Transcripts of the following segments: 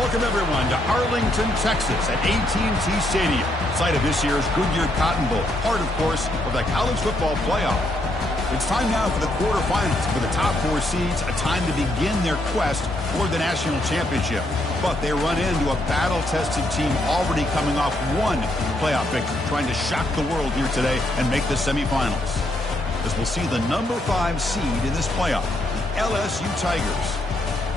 Welcome, everyone, to Arlington, Texas at AT&T Stadium, site of this year's Goodyear Cotton Bowl, part, of course, of the college football playoff. It's time now for the quarterfinals. For the top four seeds, a time to begin their quest for the national championship. But they run into a battle-tested team already coming off one playoff victory, trying to shock the world here today and make the semifinals. As we'll see the number 5 seed in this playoff, the LSU Tigers,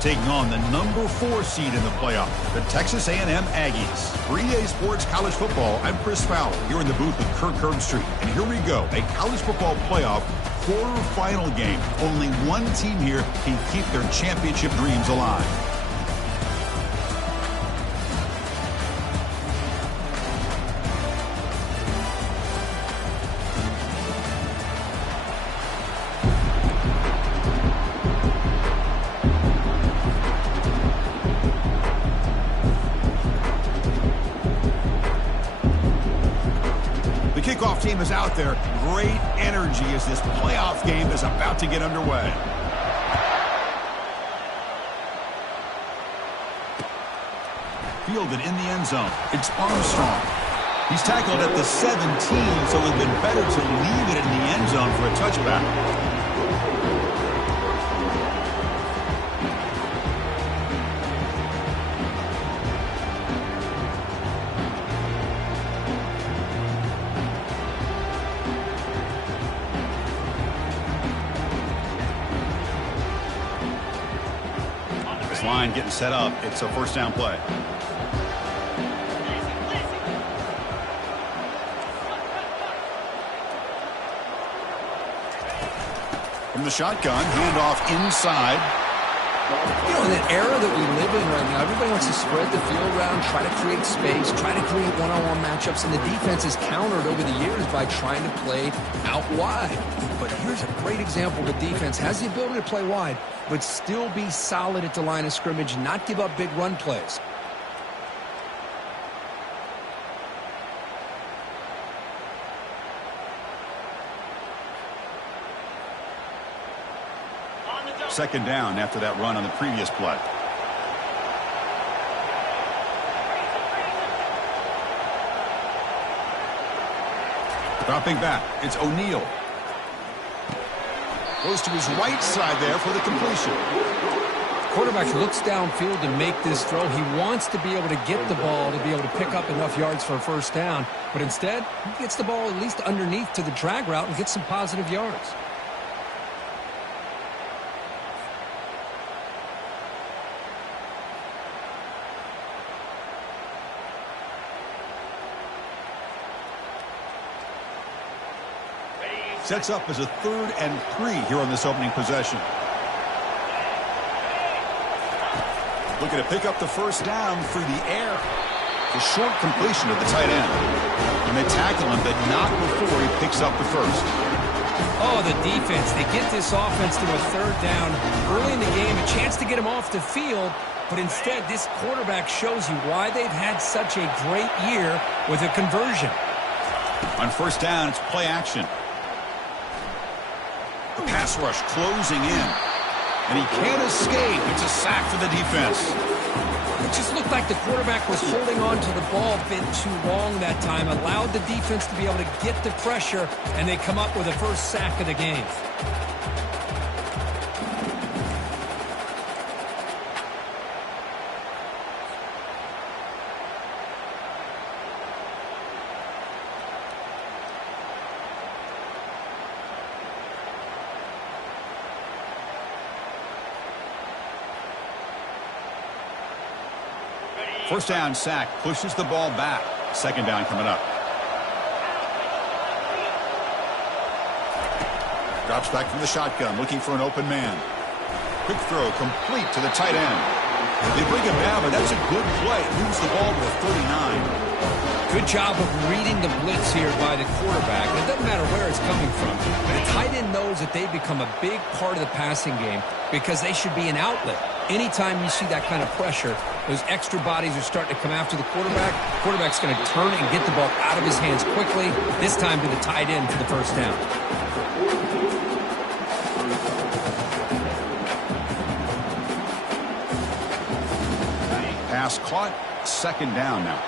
taking on the number 4 seed in the playoff, the Texas A&M Aggies. For EA Sports College Football, I'm Chris Fowler, here in the booth with Kirk Herbstreit. And here we go, a college football playoff quarterfinal game. Only one team here can keep their championship dreams alive. Kickoff team is out there. Great energy as this playoff game is about to get underway. Fielded in the end zone. It's Armstrong. He's tackled at the 17, so it would have been better to leave it in the end zone for a touchback. Line getting set up. It's a first down play. From the shotgun, handoff inside. You know, in the era that we live in right now, everybody wants to spread the field around, try to create space, try to create one-on-one matchups, and the defense is countered over the years by trying to play out wide. But here's a great example. The defense has the ability to play wide, but still be solid at the line of scrimmage, not give up big run plays. Second down after that run on the previous play. Dropping back, it's O'Neal. Goes to his right side there for the completion. Quarterback looks downfield to make this throw. He wants to be able to get the ball to be able to pick up enough yards for a first down. But instead, he gets the ball at least underneath to the drag route and gets some positive yards. Sets up as a 3rd and 3 here on this opening possession. Looking to pick up the first down through the air. The short completion to the tight end. And they tackle him, but not before he picks up the first. Oh, the defense. They get this offense to a 3rd down early in the game, a chance to get him off the field. But instead, this quarterback shows you why they've had such a great year with a conversion. On first down, it's play action. The pass rush closing in. And he can't escape. It's a sack for the defense. It just looked like the quarterback was holding on to the ball a bit too long that time. Allowed the defense to be able to get the pressure, and they come up with the first sack of the game. First down sack, pushes the ball back. Second down coming up. Drops back from the shotgun, looking for an open man. Quick throw, complete to the tight end. They bring him down, but that's a good play. Moves the ball to a 39. Good job of reading the blitz here by the quarterback. It doesn't matter where it's coming from. But the tight end knows that they become a big part of the passing game because they should be an outlet. Anytime you see that kind of pressure, those extra bodies are starting to come after the quarterback. Quarterback's going to turn and get the ball out of his hands quickly, this time to the tight end for the first down. Pass caught. Second down now.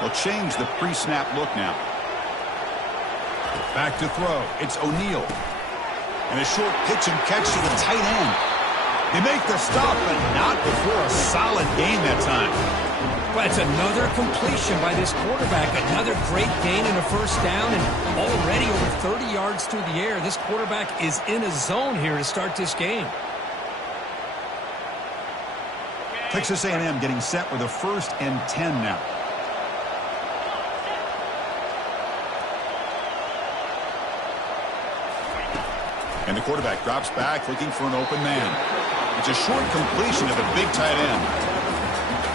They'll change the pre-snap look now. Back to throw. It's O'Neal. And a short pitch and catch to the tight end. They make the stop, but not before a solid gain that time. Well, it's another completion by this quarterback. Another great gain and a first down, and already over 30 yards through the air. This quarterback is in a zone here to start this game. Texas A&M getting set with a 1st and 10 now. And the quarterback drops back looking for an open man. It's a short completion of a big tight end.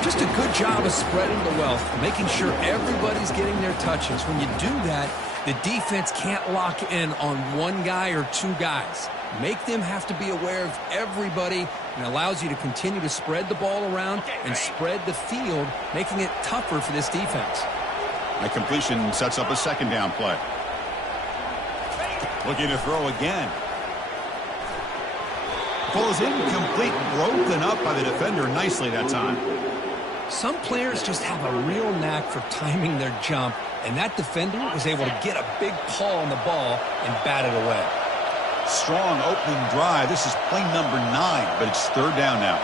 Just a good job of spreading the wealth, making sure everybody's getting their touches. When you do that, the defense can't lock in on one guy or two guys. Make them have to be aware of everybody, and allows you to continue to spread the ball around and spread the field, making it tougher for this defense. That completion sets up a second down play. Looking to throw again. Ball is incomplete, broken up by the defender nicely that time. Some players just have a real knack for timing their jump, and that defender was able to get a big paw on the ball and bat it away. Strong opening drive. This is play number 9, but it's third down now.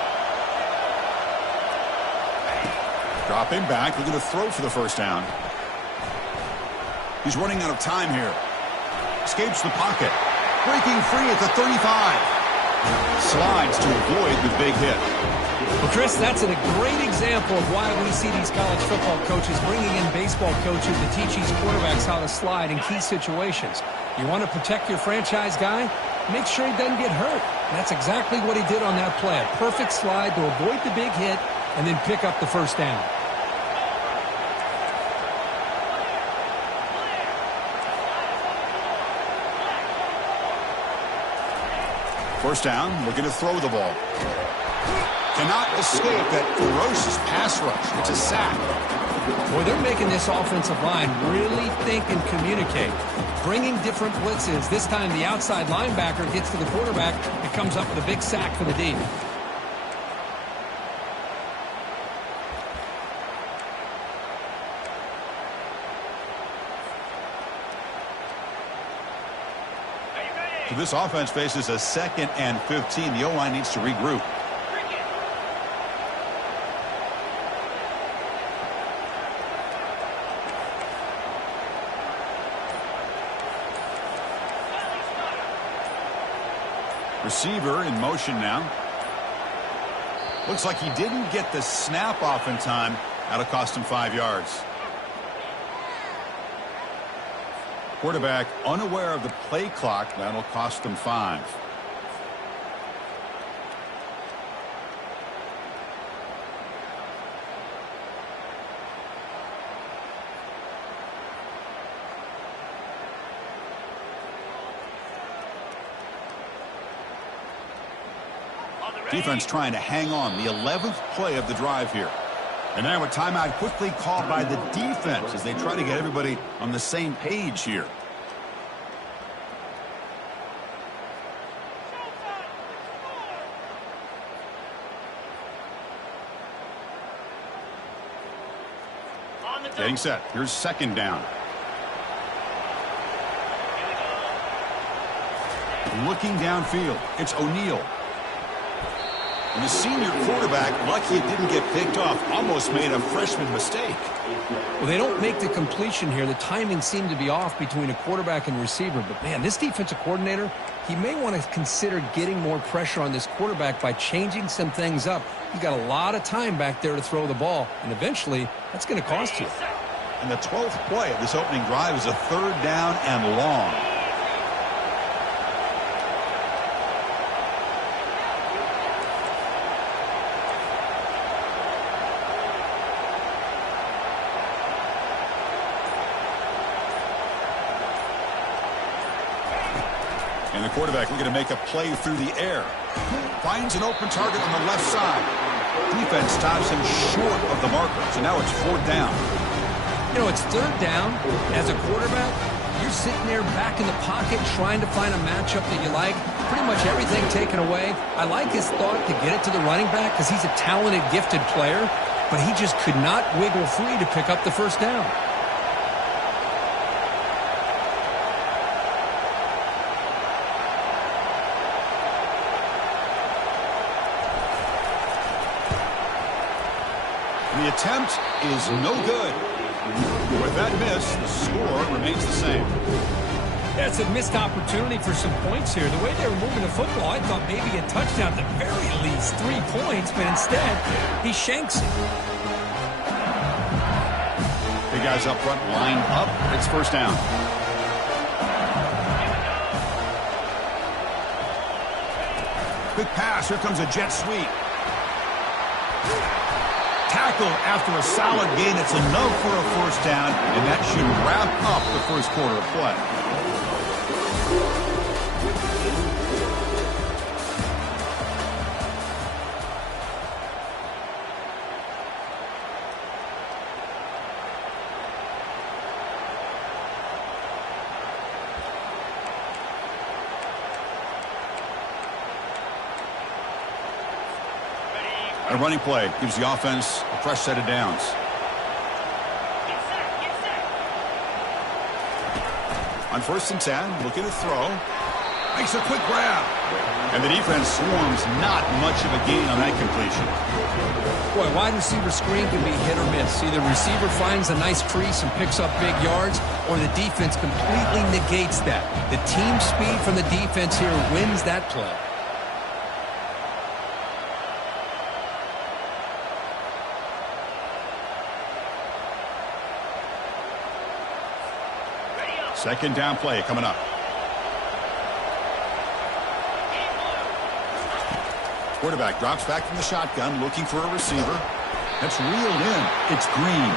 Dropping back, looking to throw for the first down. He's running out of time here. Escapes the pocket. Breaking free at the 35. Slides to avoid the big hit. Well, Chris, that's a great example of why we see these college football coaches bringing in baseball coaches to teach these quarterbacks how to slide in key situations. You want to protect your franchise guy? Make sure he doesn't get hurt. And that's exactly what he did on that play. A perfect slide to avoid the big hit and then pick up the first down. First down, looking to throw the ball. Cannot escape that ferocious pass rush. It's a sack. Boy, they're making this offensive line really think and communicate. Bringing different blitzes. This time the outside linebacker gets to the quarterback and comes up with a big sack for the D. So this offense faces a 2nd and 15. The O-line needs to regroup. Receiver in motion now. Looks like he didn't get the snap off in time. That'll cost him 5 yards. Quarterback unaware of the play clock. That'll cost them 5. Defense trying to hang on. The 11th play of the drive here. And now a timeout quickly called by the defense as they try to get everybody on the same page here. Getting set. Here's second down. Looking downfield. It's O'Neal. And the senior quarterback, lucky it didn't get picked off, almost made a freshman mistake. Well, they don't make the completion here. The timing seemed to be off between a quarterback and receiver. But, man, this defensive coordinator, he may want to consider getting more pressure on this quarterback by changing some things up. He's got a lot of time back there to throw the ball, and eventually that's going to cost you. And the 12th play of this opening drive is a third down and long. And the quarterback looking to make a play through the air. Finds an open target on the left side. Defense stops him short of the marker. So now it's fourth down. You know, it's third down. As a quarterback, you're sitting there back in the pocket trying to find a matchup that you like, pretty much everything taken away. I like his thought to get it to the running back because he's a talented, gifted player, but he just could not wiggle free to pick up the first down. The attempt is no good. With that miss, the score remains the same. That's a missed opportunity for some points here. The way they were moving the football, I thought maybe a touchdown at the very least, 3 points, but instead, he shanks it. The guys up front lined up. It's first down. Quick pass. Here comes a jet sweep. Tackle after a solid gain. It's enough for a first down, and that should wrap up the first quarter of play. A running play gives the offense a fresh set of downs. On 1st and 10, looking to throw. Makes a quick grab. And the defense swarms, not much of a gain on that completion. Boy, wide receiver screen can be hit or miss. Either receiver finds a nice crease and picks up big yards, or the defense completely negates that. The team speed from the defense here wins that play. Second down play coming up. Quarterback drops back from the shotgun, looking for a receiver. That's reeled in. It's Green.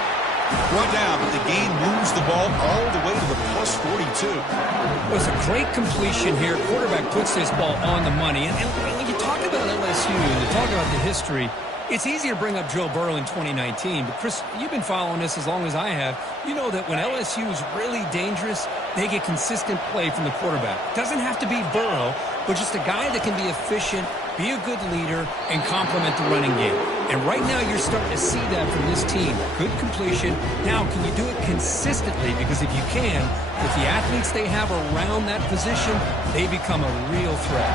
Brought down, but the gain moves the ball all the way to the plus 42. It was a great completion here. Quarterback puts this ball on the money. And when you talk about LSU and you talk about the history, it's easy to bring up Joe Burrow in 2019, but Chris, you've been following this as long as I have. You know that when LSU is really dangerous, they get consistent play from the quarterback. Doesn't have to be Burrow, but just a guy that can be efficient, be a good leader, and complement the running game. And right now you're starting to see that from this team. Good completion. Now, can you do it consistently? Because if you can, with the athletes they have around that position, they become a real threat.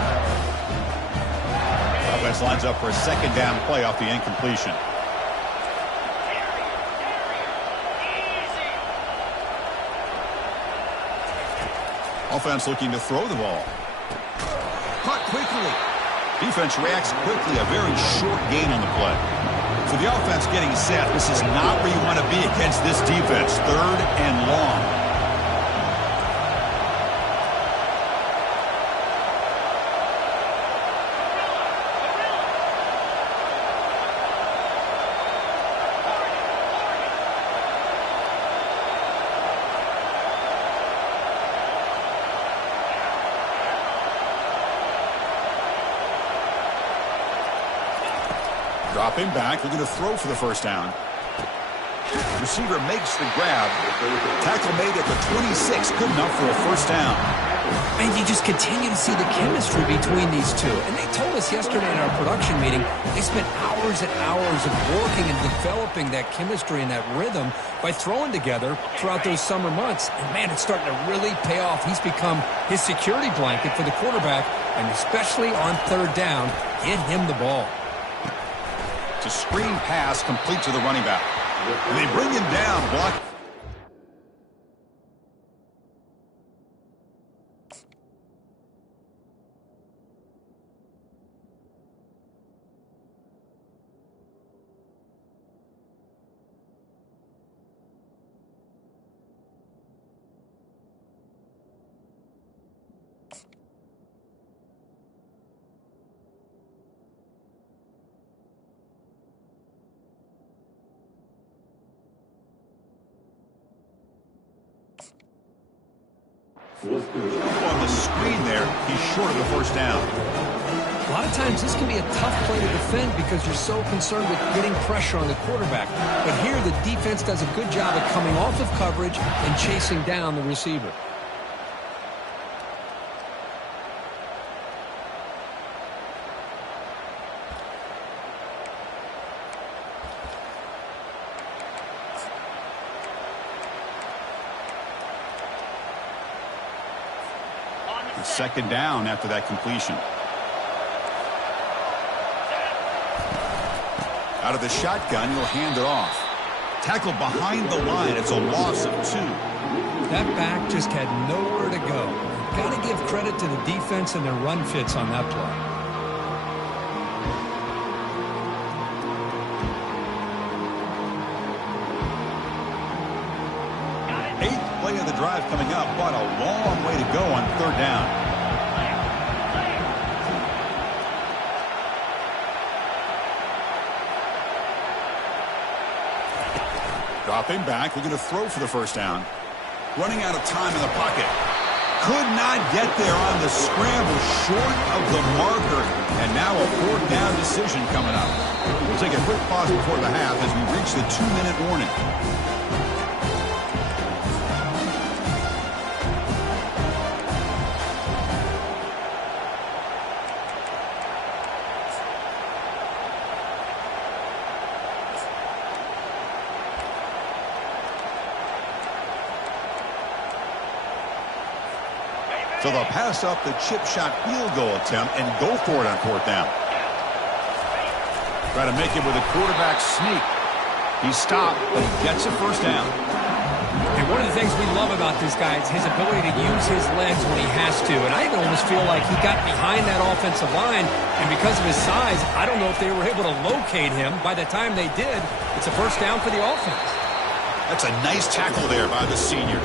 Offense lines up for a second down play off the incompletion. Offense looking to throw the ball. Caught quickly. Defense reacts quickly. A very short gain on the play. So the offense getting set. This is not where you want to be against this defense. 3rd and long. Dropping back, looking to throw for the first down. Receiver makes the grab. Tackle made at the 26, good enough for a first down. And you just continue to see the chemistry between these two. And they told us yesterday in our production meeting, they spent hours and hours of working and developing that chemistry and that rhythm by throwing together throughout those summer months. And man, it's starting to really pay off. He's become his security blanket for the quarterback, and especially on 3rd down, get him the ball. It's a screen pass complete to the running back. And they bring him down, block. On the screen there, he's short of the first down. A lot of times this can be a tough play to defend because you're so concerned with getting pressure on the quarterback. But here the defense does a good job of coming off of coverage and chasing down the receiver. Second down after that completion. Out of the shotgun, he'll hand it off. Tackled behind the line. It's a loss of 2. That back just had nowhere to go. Got to give credit to the defense and their run fits on that play. Eighth play of the drive coming up, but a long way to go on third down. Dropping back, looking to throw for the first down. Running out of time in the pocket. Could not get there on the scramble, short of the marker. And now a fourth down decision coming up. We'll take a quick pause before the half as we reach the 2-minute warning. So they'll pass up the chip shot field goal attempt and go for it on fourth down. Try to make it with a quarterback sneak. He stopped, but he gets a first down. And one of the things we love about this guy is his ability to use his legs when he has to. And I even almost feel like he got behind that offensive line, and because of his size, I don't know if they were able to locate him. By the time they did, it's a first down for the offense. That's a nice tackle there by the senior.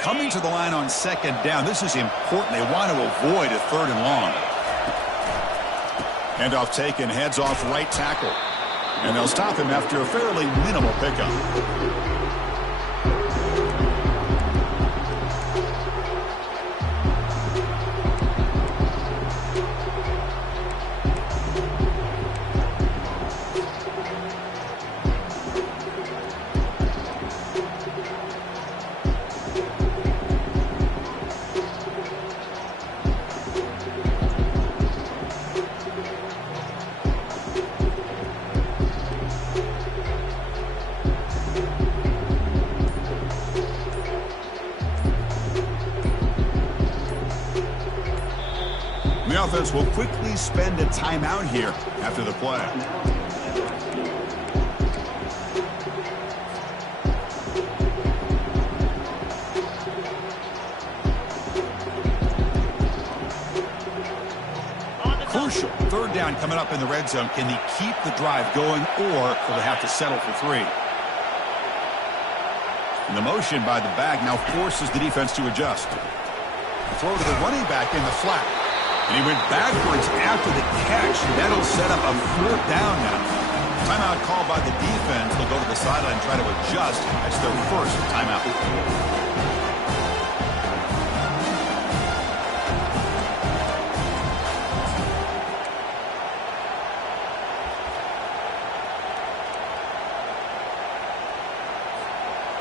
Coming to the line on second down. This is important. They want to avoid a third and long. Handoff taken, heads off right tackle. And they'll stop him after a fairly minimal pickup. The offense will quickly spend a timeout here after the play. Crucial third down coming up in the red zone. Can they keep the drive going, or will they have to settle for 3? And the motion by the back now forces the defense to adjust. Throw to the running back in the flat. And he went backwards after the catch. That'll set up a fourth down now. Timeout called by the defense. They'll go to the sideline and try to adjust. That's their first timeout.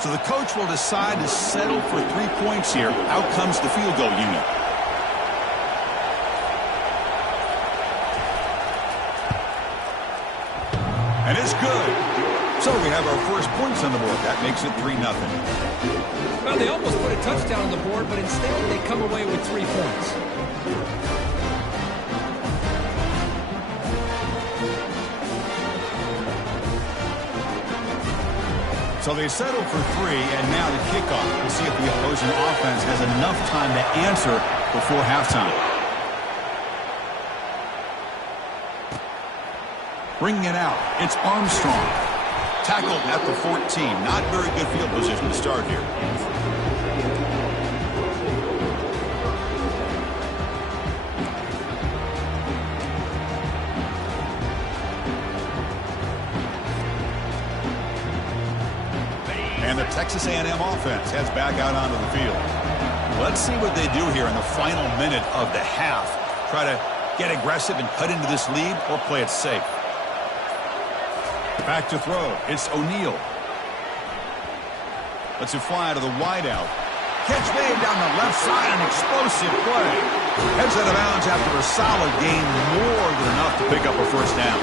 So the coach will decide to settle for 3 points here. Out comes the field goal unit. And it's good. So we have our first points on the board. That makes it 3-0. Well, they almost put a touchdown on the board, but instead they come away with 3 points. So they settle for 3, and now the kickoff. We'll see if the opposing offense has enough time to answer before halftime. Bringing it out, it's Armstrong. Tackled at the 14. Not very good field position to start here. And the Texas A&M offense heads back out onto the field. Let's see what they do here in the final minute of the half. Try to Get aggressive and cut into this lead or play it safe. Back to throw. It's O'Neal. Lets it fly to the wideout. Catch made down the left side, an explosive play. Heads out of bounds after a solid gain, more than enough to pick up a first down.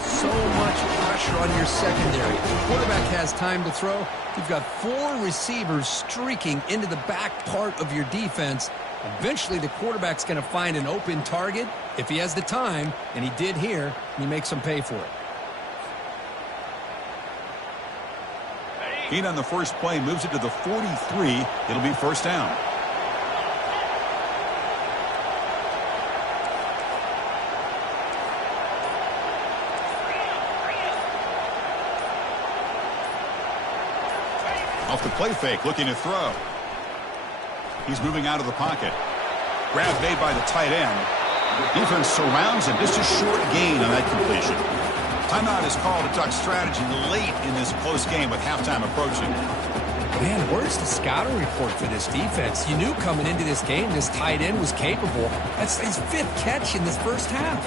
So much pressure on your secondary. The quarterback has time to throw. You've got 4 receivers streaking into the back part of your defense. Eventually, the quarterback's going to find an open target if he has the time, and he did here, and he makes them pay for it. Gain on the first play, moves it to the 43. It'll be first down. Off the play fake, looking to throw. He's moving out of the pocket. Grab made by the tight end. Defense surrounds him. Just a short gain on that completion. Timeout is called to talk strategy late in this close game with halftime approaching. Man, where's the scouting report for this defense? You knew coming into this game this tight end was capable. That's his 5th catch in this first half.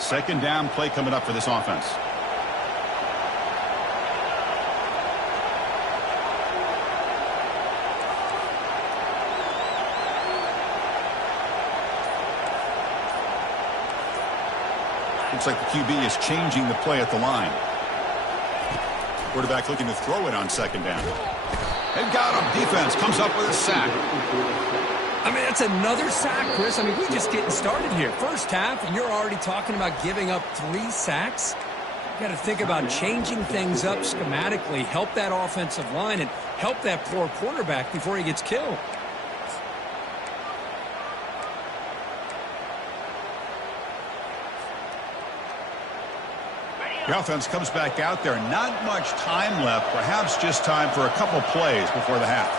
Second down play coming up for this offense. Looks like the QB is changing the play at the line. Quarterback looking to throw it on second down. They've got him. Defense comes up with a sack. I mean, that's another sack, Chris. I mean, we're just getting started here. First half, and you're already talking about giving up 3 sacks. You got to think about changing things up schematically, help that offensive line, and help that poor quarterback before he gets killed. The offense comes back out there. Not much time left. Perhaps just time for a couple plays before the half.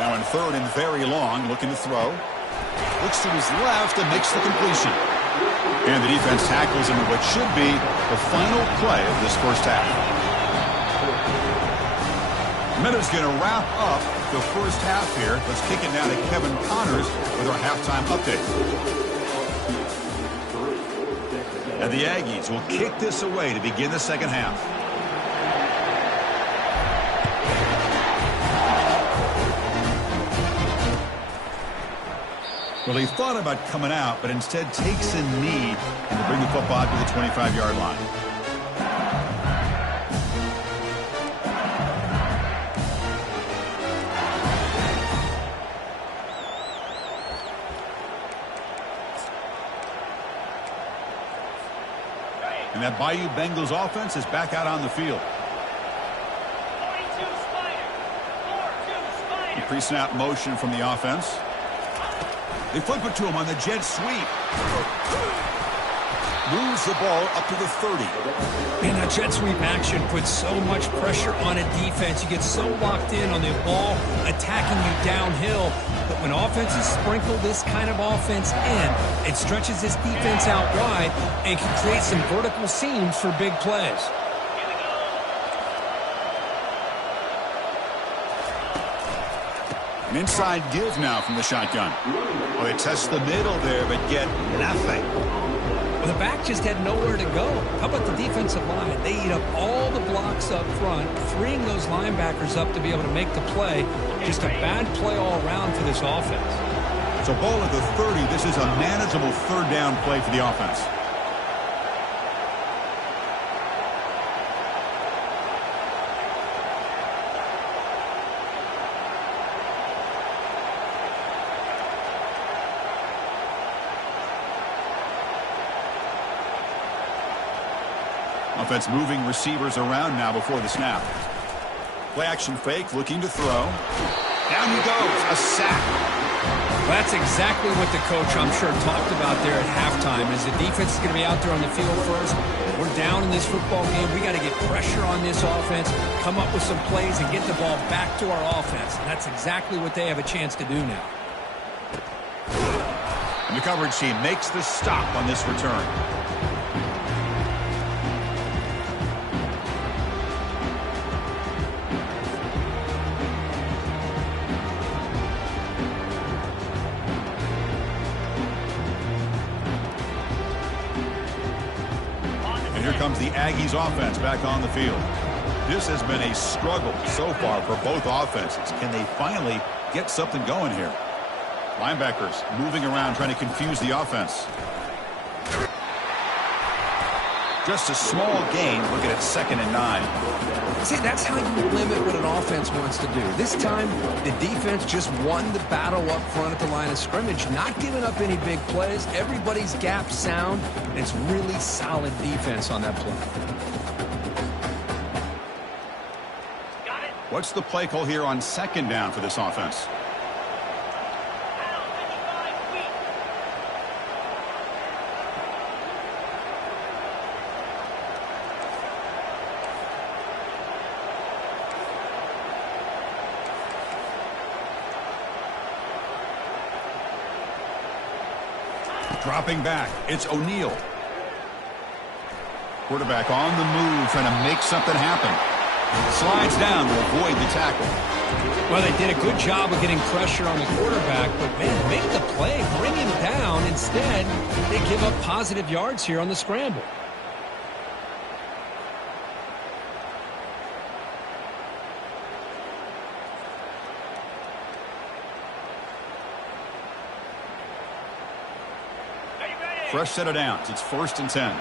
Now in third and very long, looking to throw. Looks to his left and makes the completion. And the defense tackles him in what should be the final play of this first half. Minute's going to wrap up the first half here. Let's kick it down to Kevin Connors with our halftime update. And the Aggies will kick this away to begin the second half. Well, he thought about coming out, but instead takes a knee and to bring the football to the 25-yard line. And that Bayou Bengals offense is back out on the field. Pre-snap motion from the offense. They flip it to him on the jet sweep. Moves the ball up to the 30. Man, that jet sweep action puts so much pressure on a defense. You get so locked in on the ball attacking you downhill. But when offenses sprinkle this kind of offense in, it stretches this defense out wide and can create some vertical seams for big plays. An inside give now from the shotgun. Well, they test the middle there, but get nothing. Well, the back just had nowhere to go. How about the defensive line? They eat up all the blocks up front, freeing those linebackers up to be able to make the play. Just a bad play all around for this offense. So ball at the 30. This is a manageable third down play for the offense. Offense moving receivers around now before the snap. Play action fake, looking to throw. Down he goes, a sack. Well, that's exactly what the coach, I'm sure, talked about there at halftime. Is the defense is going to be out there on the field first. We're down in this football game. We got to get pressure on this offense, come up with some plays, and get the ball back to our offense. And that's exactly what they have a chance to do now. An The coverage team makes the stop on this return. And here comes the Aggies offense back on the field. This has been a struggle so far for both offenses. Can they finally get something going here? Linebackers moving around trying to confuse the offense. Just a small gain. Looking at 2nd and 9. See, that's how you limit what an offense wants to do. This time, the defense just won the battle up front at the line of scrimmage, not giving up any big plays. Everybody's gap sound, and it's really solid defense on that play. What's the play call here on 2nd down for this offense? Dropping back, it's O'Neal. Quarterback on the move, trying to make something happen. Slides down to avoid the tackle. Well, they did a good job of getting pressure on the quarterback, but, man, make the play, bring him down. Instead, they give up positive yards here on the scramble. Fresh set of downs. It's 1st and 10.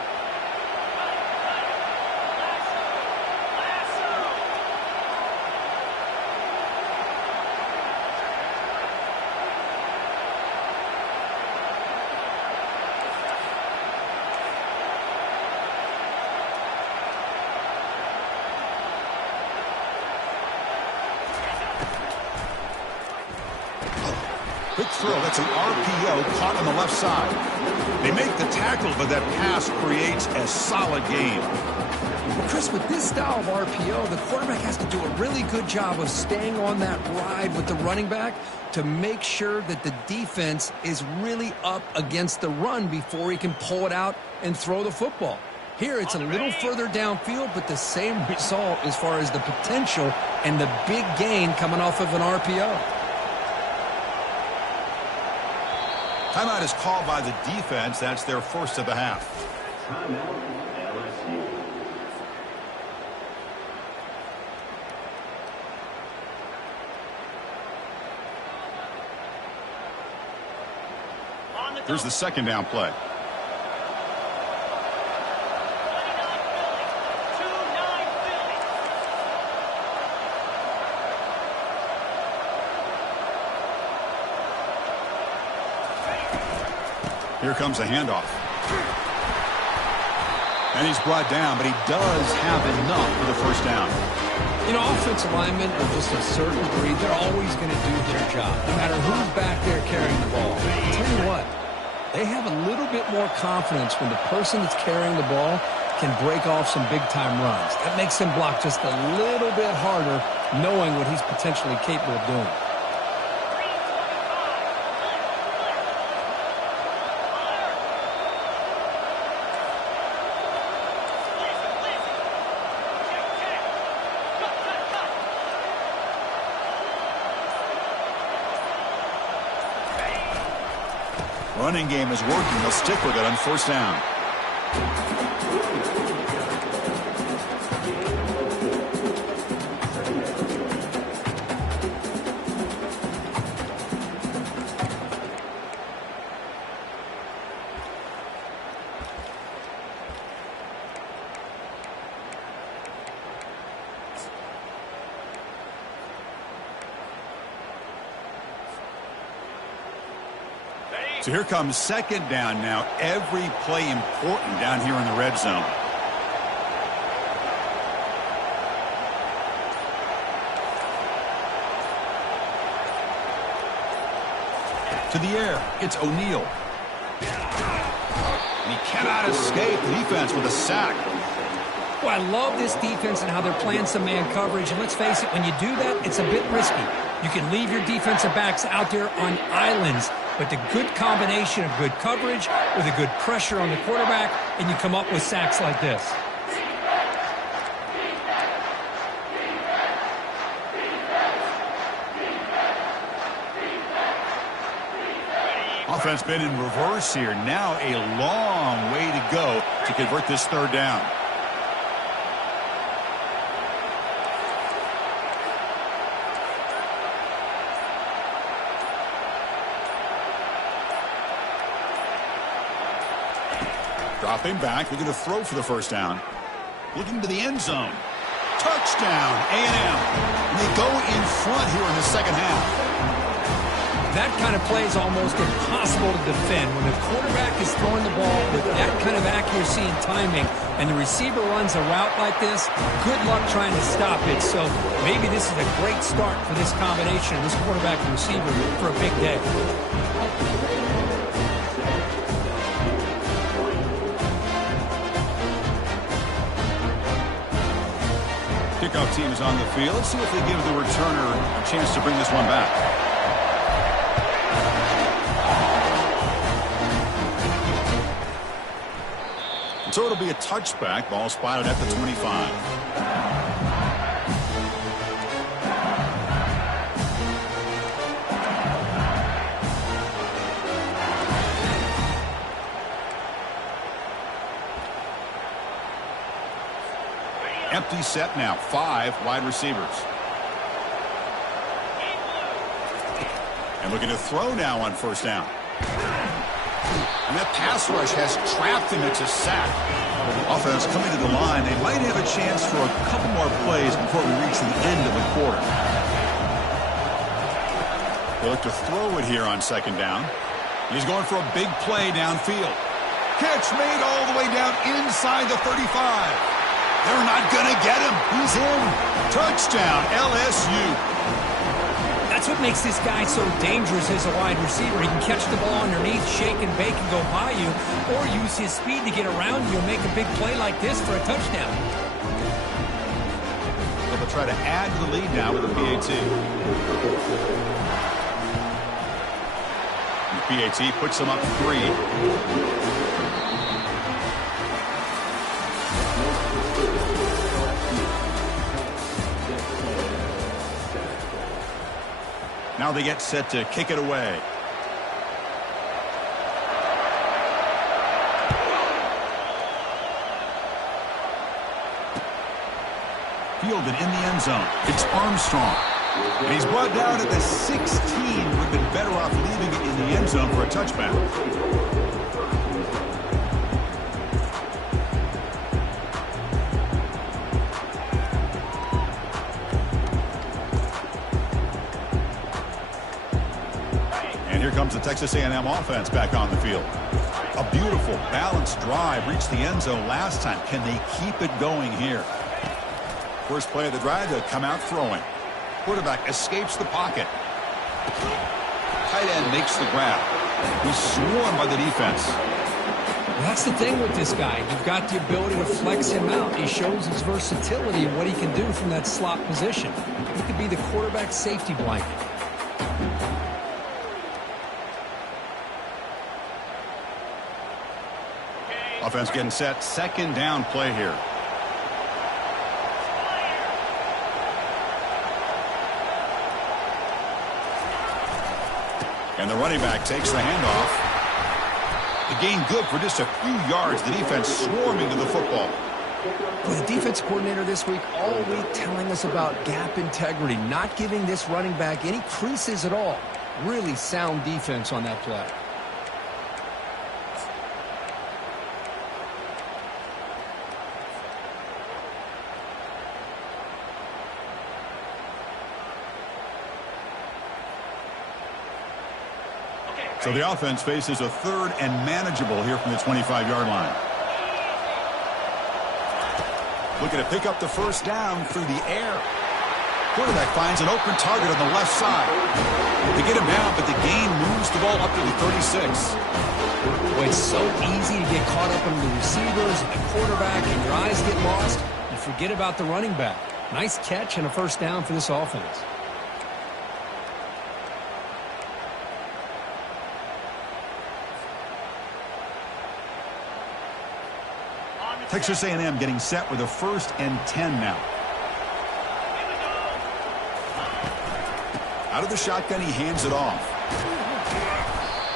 Quick throw. That's an RPO caught on the left side. They make the tackle, but that pass creates a solid gain. Well, Chris, with this style of RPO, the quarterback has to do a really good job of staying on that ride with the running back to make sure that the defense is really up against the run before he can pull it out and throw the football. Here, it's a little further downfield, but the same result as far as the potential and the big gain coming off of an RPO. Timeout is called by the defense. That's their first of the half. Here's the 2nd down play. Here comes a handoff. And he's brought down, but he does have enough for the first down. You know, offensive linemen are just a certain breed. They're always going to do their job, no matter who's back there carrying the ball. I'll tell you what, they have a little bit more confidence when the person that's carrying the ball can break off some big-time runs. That makes him block just a little bit harder, knowing what he's potentially capable of doing. Running game is working. They'll stick with it on 1st down. So here comes 2nd down now. Every play important down here in the red zone. To the air, it's O'Neal. And he cannot escape the defense with a sack. Well, I love this defense and how they're playing some man coverage. And let's face it, when you do that, it's a bit risky. You can leave your defensive backs out there on islands. but the good combination of good coverage with a good pressure on the quarterback, and you come up with sacks like this. Offense been in reverse here. Now a long way to go to convert this third down. Dropping back, looking to throw for the first down. Looking to the end zone. Touchdown, A&M. And they go in front here in the second half. That kind of play is almost impossible to defend. When the quarterback is throwing the ball with that kind of accuracy and timing, and the receiver runs a route like this, good luck trying to stop it. So maybe this is a great start for this combination, this quarterback and receiver, for a big day. Kickoff team is on the field. Let's see if they give the returner a chance to bring this one back. So it'll be a touchback. Ball spotted at the 25. Empty set now. 5 wide receivers. And looking to throw now on first down. And that pass rush has trapped him. It's a sack. Offense coming to the line. They might have a chance for a couple more plays before we reach the end of the quarter. They look to throw it here on second down. He's going for a big play downfield. Catch made all the way down inside the 35. They're not going to get him. He's in. Touchdown, LSU. That's what makes this guy so dangerous as a wide receiver. He can catch the ball underneath, shake and bake and go by you, or use his speed to get around you and make a big play like this for a touchdown. They'll try to add to the lead now with a PAT. The PAT puts them up 3. Now they get set to kick it away. Fielded in the end zone. It's Armstrong. And he's brought down at the 16. Would have been better off leaving it in the end zone for a touchback. Comes the Texas A&M offense back on the field. A beautiful, balanced drive reached the end zone last time. Can they keep it going here? First play of the drive, they'll come out throwing. Quarterback escapes the pocket. Tight end makes the grab. He's swarmed by the defense. Well, that's the thing with this guy. You've got the ability to flex him out. He shows his versatility and what he can do from that slot position. He could be the quarterback's safety blanket. Offense getting set. Second down play here. And the running back takes the handoff. The gain good for just a few yards. The defense swarming to the football. Well, the defense coordinator this week all week telling us about gap integrity, not giving this running back any creases at all. Really sound defense on that play. So the offense faces a third and manageable here from the 25-yard line. Looking to pick up the first down through the air. Quarterback finds an open target on the left side. They get him down, but the gain moves the ball up to the 36. Boy, it's so easy to get caught up in the receivers and the quarterback, and your eyes get lost. You forget about the running back. Nice catch and a first down for this offense. Texas A&M getting set with a 1st and 10 now. Out of the shotgun, he hands it off.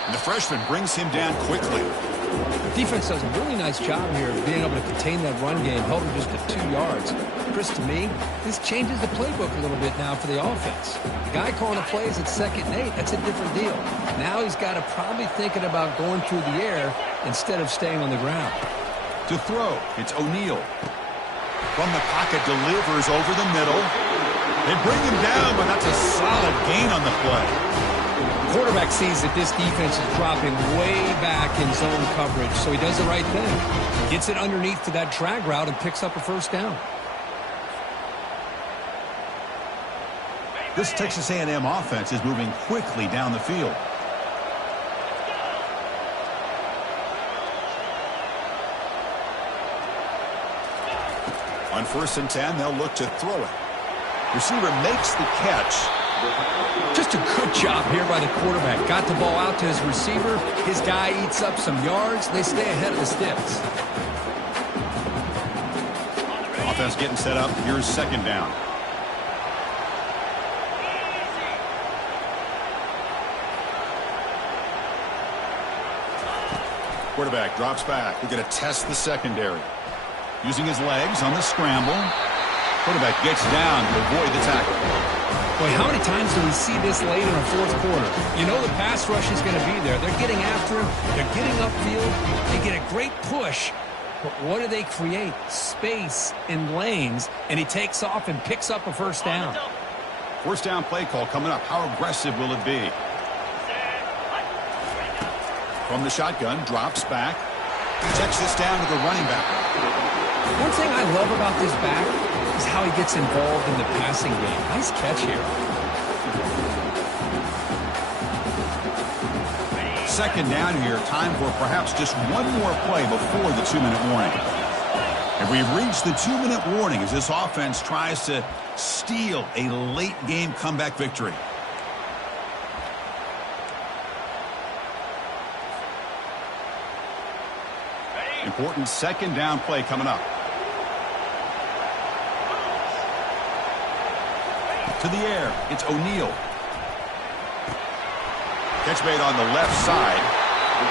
And the freshman brings him down quickly. The defense does a really nice job here of being able to contain that run game, held him just to 2 yards. Chris, to me, this changes the playbook a little bit now for the offense. The guy calling the plays at 2nd and 8, that's a different deal. Now he's got to probably thinking about going through the air instead of staying on the ground. To throw, it's O'Neal. From the pocket, delivers over the middle. They bring him down, but that's a solid gain on the play. The quarterback sees that this defense is dropping way back in zone coverage, so he does the right thing. Gets it underneath to that drag route and picks up a 1st down. This Texas A&M offense is moving quickly down the field. On 1st and 10, they'll look to throw it. Receiver makes the catch. Just a good job here by the quarterback. Got the ball out to his receiver. His guy eats up some yards. They stay ahead of the sticks. Offense getting set up. Here's 2nd down. Quarterback drops back. We're going to test the secondary. Using his legs on the scramble. Quarterback gets down to avoid the tackle. Boy, how many times do we see this late in a 4th quarter? You know the pass rush is going to be there. They're getting after him. They're getting upfield. They get a great push. But what do they create? Space and lanes. And he takes off and picks up a 1st down. 1st down play call coming up. How aggressive will it be? From the shotgun, drops back. Checks this down to the running back. One thing I love about this back is how he gets involved in the passing game. Nice catch here. 2nd down here. Time for perhaps just one more play before the 2-minute warning. And we've reached the 2-minute warning as this offense tries to steal a late-game comeback victory. Important 2nd down play coming up. To the air, it's O'Neal. Catch made on the left side.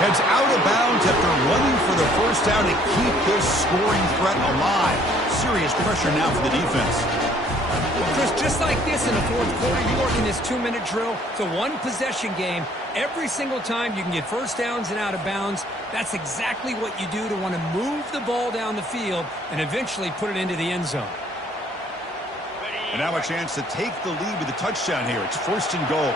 Heads out of bounds after running for the 1st down to keep this scoring threat alive. Serious pressure now for the defense. Well, Chris, just like this in the 4th quarter, you work in this 2-minute drill. It's a 1-possession game. Every single time you can get 1st downs and out of bounds. That's exactly what you do to want to move the ball down the field and eventually put it into the end zone. And now a chance to take the lead with a touchdown here. It's 1st and goal.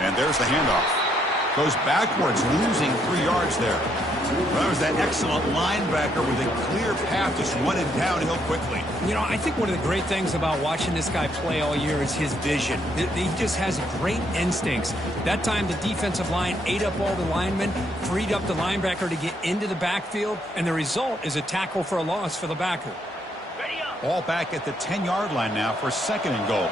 And there's the handoff. Goes backwards, losing 3 yards there. Well, that was that excellent linebacker with a clear path, just running downhill quickly. You know, I think one of the great things about watching this guy play all year is his vision. He just has great instincts. That time, the defensive line ate up all the linemen, freed up the linebacker to get into the backfield, and the result is a tackle for a loss for the backer. Ball back at the 10-yard line now for 2nd and goal.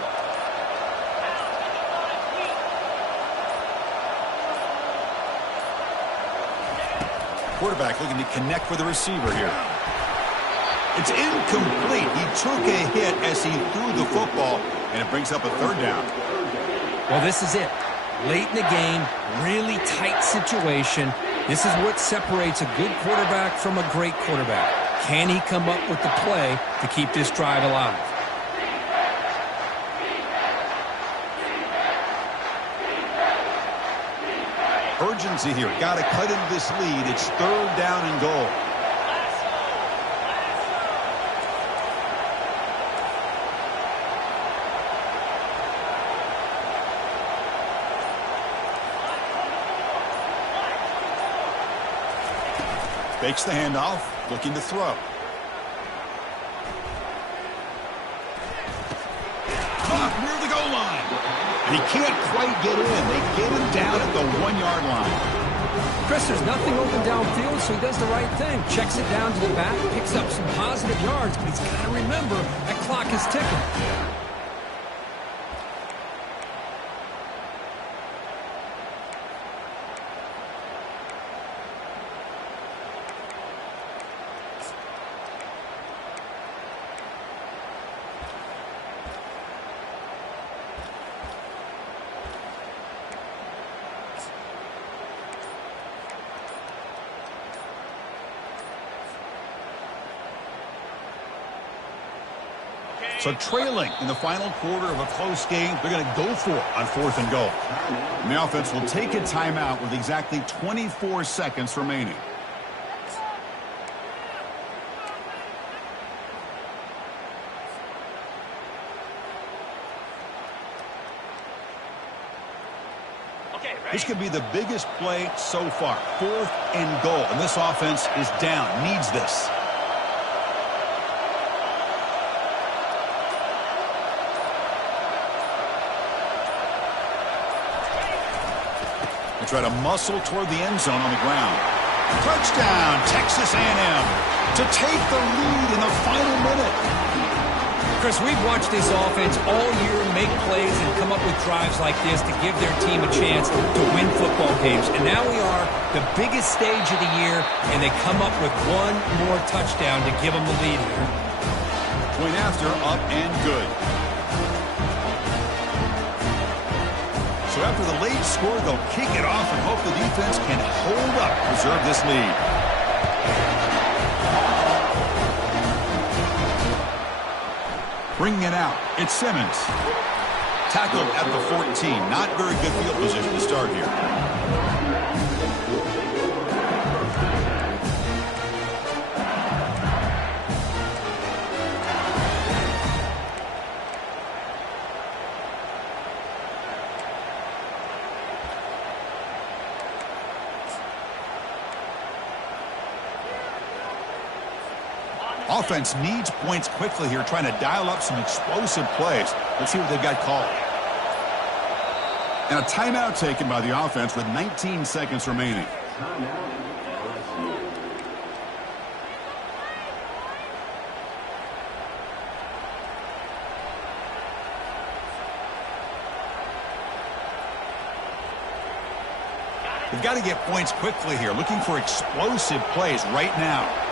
Quarterback looking to connect with the receiver here. It's incomplete. He took a hit as he threw the football, and it brings up a 3rd down. Well, this is it. Late in the game, really tight situation. This is what separates a good quarterback from a great quarterback. Can he come up with the play to keep this drive alive? Urgency here. Got to cut into this lead. It's 3rd down and goal. Fakes the handoff, looking to throw. Caught near the goal line. And he can't quite get in. They get him down at the 1-yard line. Chris, there's nothing open downfield, so he does the right thing. Checks it down to the back, picks up some positive yards, but he's got to remember that clock is ticking. So trailing in the final quarter of a close game, they're going to go for it on 4th and goal. And the offense will take a timeout with exactly 24 seconds remaining. This could be the biggest play so far. 4th and goal. And this offense is down, needs this. Try to muscle toward the end zone on the ground. Touchdown, Texas A&M to take the lead in the final minute. Chris, we've watched this offense all year make plays and come up with drives like this to give their team a chance to win football games. And now we are the biggest stage of the year, and they come up with one more touchdown to give them the lead here. Point after, up and good. So after the late score, they'll kick it off and hope the defense can hold up, preserve this lead. Bringing it out, it's Simmons. Tackled at the 14. Not very good field position to start here. Offense needs points quickly here, trying to dial up some explosive plays. Let's see what they've got called. And a timeout taken by the offense with 19 seconds remaining. They've got to get points quickly here, looking for explosive plays right now.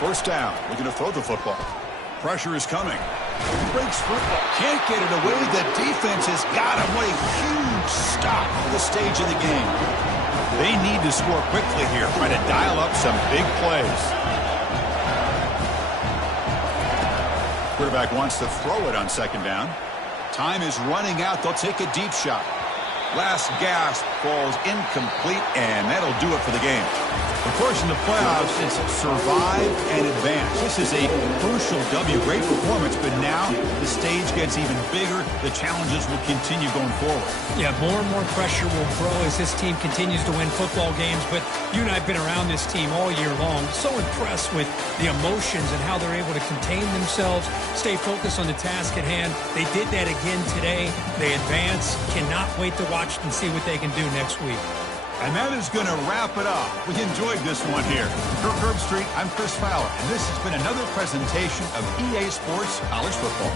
First down, looking to throw the football. Pressure is coming. Breaks football. Can't get it away. The defense has got him. What a huge stop at the stage of the game. They need to score quickly here, trying to dial up some big plays. Quarterback wants to throw it on 2nd down. Time is running out. They'll take a deep shot. Last gasp falls incomplete, and that'll do it for the game. Of course, in the playoffs, it's survive and advance. This is a crucial W. Great performance, but now the stage gets even bigger. The challenges will continue going forward. Yeah, more and more pressure will grow as this team continues to win football games. But you and I have been around this team all year long. So impressed with the emotions and how they're able to contain themselves, stay focused on the task at hand. They did that again today. They advance. Cannot wait to watch and see what they can do next week. And that is going to wrap it up. We enjoyed this one here. For Curb Street, I'm Chris Fowler, and this has been another presentation of EA Sports College Football.